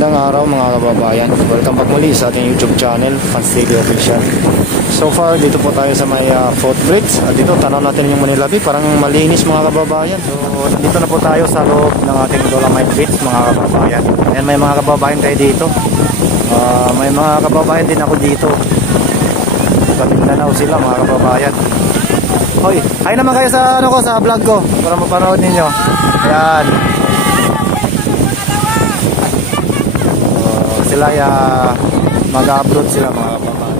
Magandang araw mga kababayan. Welcome back muli sa ating YouTube channel, Fans TV Official. So far, dito po tayo sa may footbridge. At dito, tanaw natin yung Manila Bay. Parang malinis mga kababayan. So, dito na po tayo sa loob ng ating Dolomite Bridge mga kababayan. Ayan, may mga kababayan tayo dito. May mga kababayan din ako dito. Mindanao sila mga kababayan. Hoy, hi naman kayo sa sa vlog ko para mapanood ninyo. Ayan. Sila mag-upload sila mga kababayan.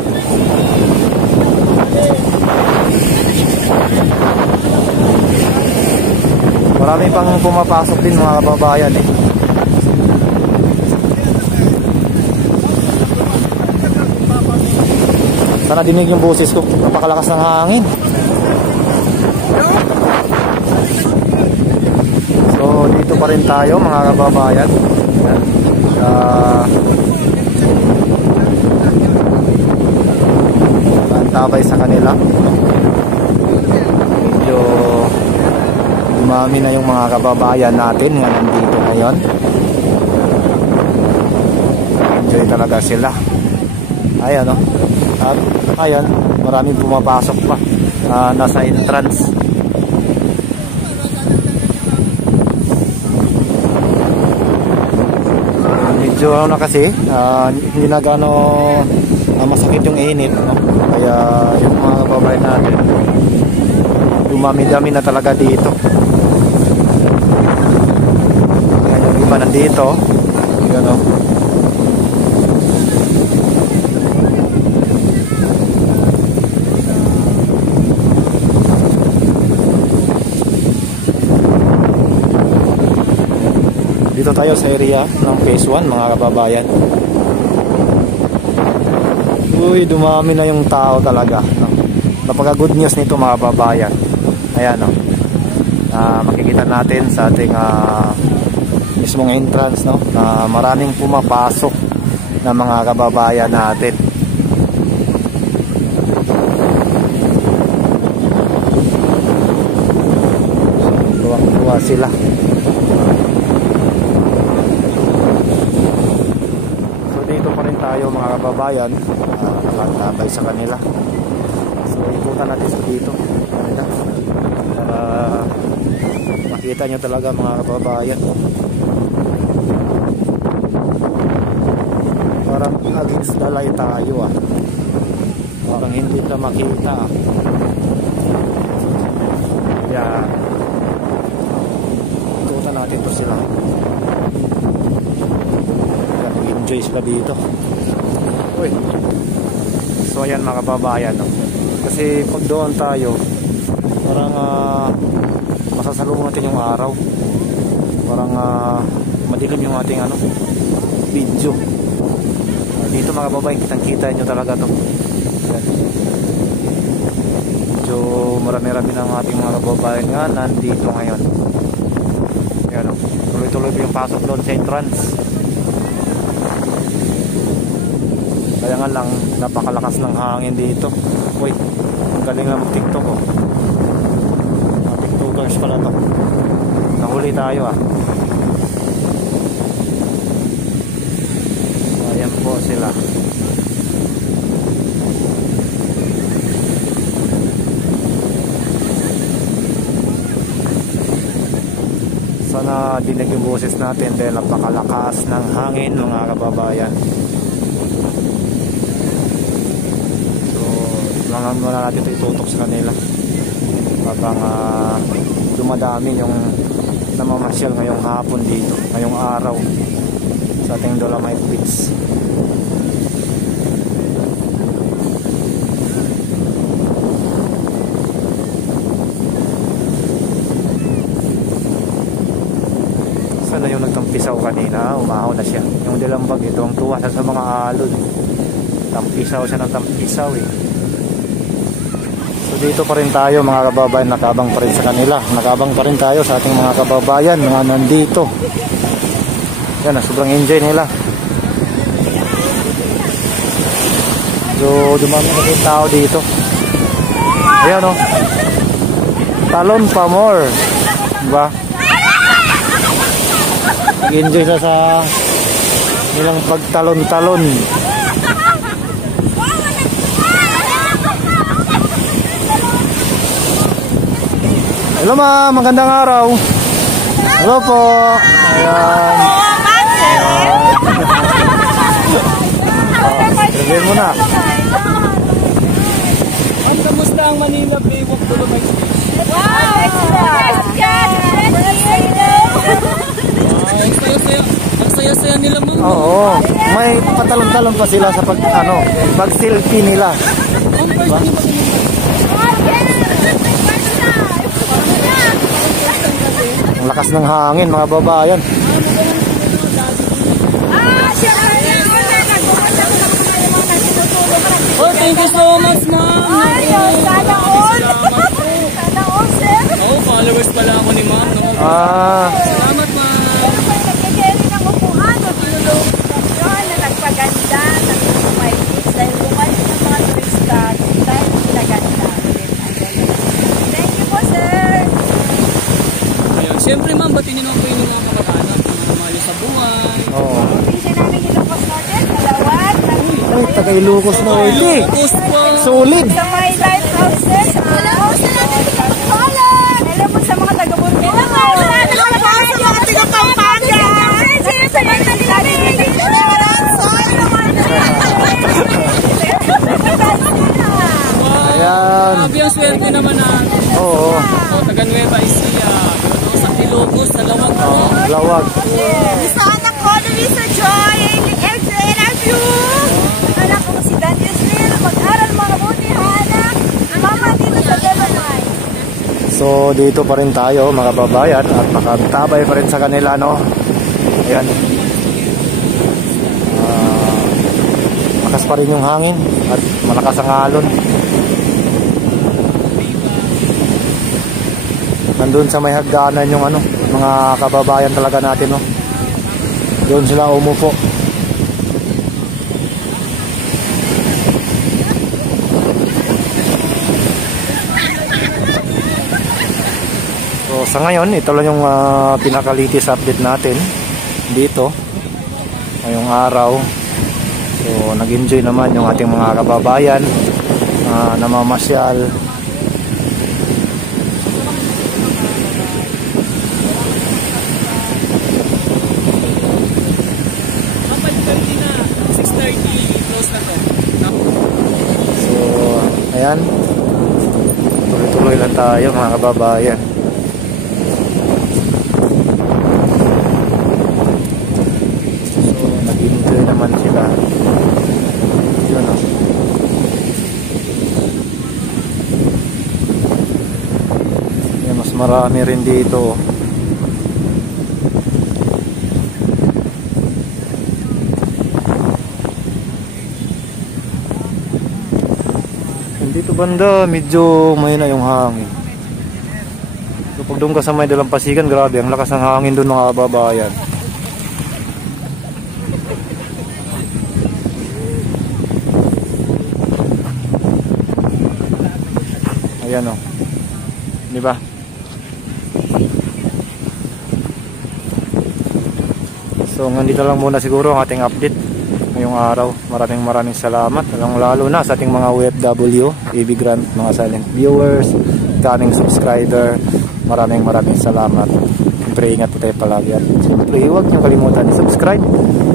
Marami pang pumapasok din mga kababayan eh. Sana dinig yung boses ko, napakalakas ng hangin. So dito pa rin tayo mga kababayan. Tabay sa kanila. Medyo dumami na yung mga kababayan natin nga nandito ngayon. Enjoy talaga sila. Ayan o. At ayan, maraming pumapasok pa. Nasa entrance. Medyo na kasi hindi na gano masakit yung init, no? Kaya yung mga kababayan natin dumami-dami na talaga dito. Kaya yung iba nandito yun, no? Dito tayo sa area ng Phase 1 mga kababayan. Uy, dumami na yung tao talaga, no? Napaka good news nito mga kababayan. Ayan, no? Makikita natin sa ating mismong entrance, no? Maraming pumapasok na mga kababayan natin. Tuwang-tuwa sila. Tayo mga kababayan, nakatabay sa kanila. So ikutan natin sa dito para makita nyo talaga mga kababayan. Parang against the light tayo parang hindi na makita kaya ikutan natin to sila. Enjoy sila dito. Uy. So ayan mga kababayan, no? Kasi pag doon tayo parang masasalubong natin yung araw. Parang madilim yung ating video. Dito mga kababayan, kitang-kita nyo talaga to. Ayan. So marami-rami ng ating mga kababayan nga nandito ngayon. Ayan, no? Tuloy-tuloy yung pasok doon sa entrance. Kaya nga lang, napakalakas ng hangin dito. Uy, ang galing na mag-tiktok oh. Mga tiktokers pala to. Nahuli tayo Ayan po sila. Sana dinig yung boses natin dahil napakalakas ng hangin mga kababayan. Hanggang wala natin ito itutok sa kanila habang dumadami yung namamasyal ngayong hapon dito, ngayong araw sa ating Dolomite Beach. Sana yung nagtampisaw kanina, umahaw na siya. Yung dilambag ito, ang tuwa sa mga alon. Tampisaw siya ng tampisaw So dito pa rin tayo mga kababayan, nakabang pa rin sa kanila. Nakabang pa rin tayo sa ating mga kababayan, mga nandito. Yan, sobrang enjoy nila. So dumami na yung tao dito. Ayan o. Talon pa more. Diba? Nag-enjoy sila sa nilang pagtalon-talon. Hello ma'am, magandang araw. Hello po. Ayan. Lagyan mo na. Kamusta ang Manila Baywalk Dolomite Beach? Wow! Ang saya-saya nila mo. Oo. May patalon-talon pa sila sa pag-selfie nila. Diba? Ang lakas ng hangin mga babayan. Oh, thank you so much, ma'am. Sana all. Sana all, sir. Oh, followers pala ako ni ma'am. No? Salamat, ma'am. Nagkakari ng upuan o tinulong yun na nagpaganda ng Dumay Beach dahil lumayo ng mga turista dahil pinaganda. Thank you po, sir. Ayun, siyempre ma'am, ba't hindi naman po yung mga kamag-anak? Mga mahalo sa buhay. Oo. Pinsin namin Ilocos Norte, Malawat, Ay, taga Ilocos na ulit. Post po. Solid. sa may lighthouses, sa mga alam mo sa mga taga-Burgos. Alam mo sa mga taga-Pampanga. Sa mga Ayan. Grabe ang swerte naman natin. Oo. Oh, taga Nueva Ecija. Sa Ilocos, sa Lawag po. Lawag. Sana ko, Luisa Joy, I love you. Anak ko si Daniel Smith, mag-aral mga buti, Hana. Mama dito sa Dolomite. So dito pa rin tayo mga babayan at nakatabay pa rin sa kanila, no? Ayan. Malakas pa rin yung hangin at malakas ang alon. Nandun sa may hagdanan yung mga kababayan talaga natin, no? Doon sila umupo. So sa ngayon, ito lang yung pinakalitis update natin dito ngayong araw. So nag-enjoy naman yung ating mga kababayan na mamasyal. So ayan, tuloy-tuloy lang tayo mga kababayan. Nag-enjoy naman sila. Yun, oh. Yan, mas marami rin dito. Dito banda, medyo may na yung hangin. So, pag doon ka sa may Dalampasigan, grabe, ang lakas ng hangin doon mga kababayan. Ayan o. Diba? So, nandito lang muna siguro ang ating update ngayong araw. Maraming salamat. Lalo na sa ating mga OFW, EB Grant, mga silent viewers, daming subscriber. Maraming salamat. Siyempre, ingat po tayo palagi. At siyempre, huwag niyo kalimutan i-subscribe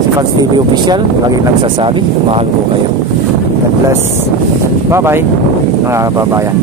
si Fans TV Official. Laging nagsasabi, mahal po kayo. God bless. Bye-bye, mga kababayan.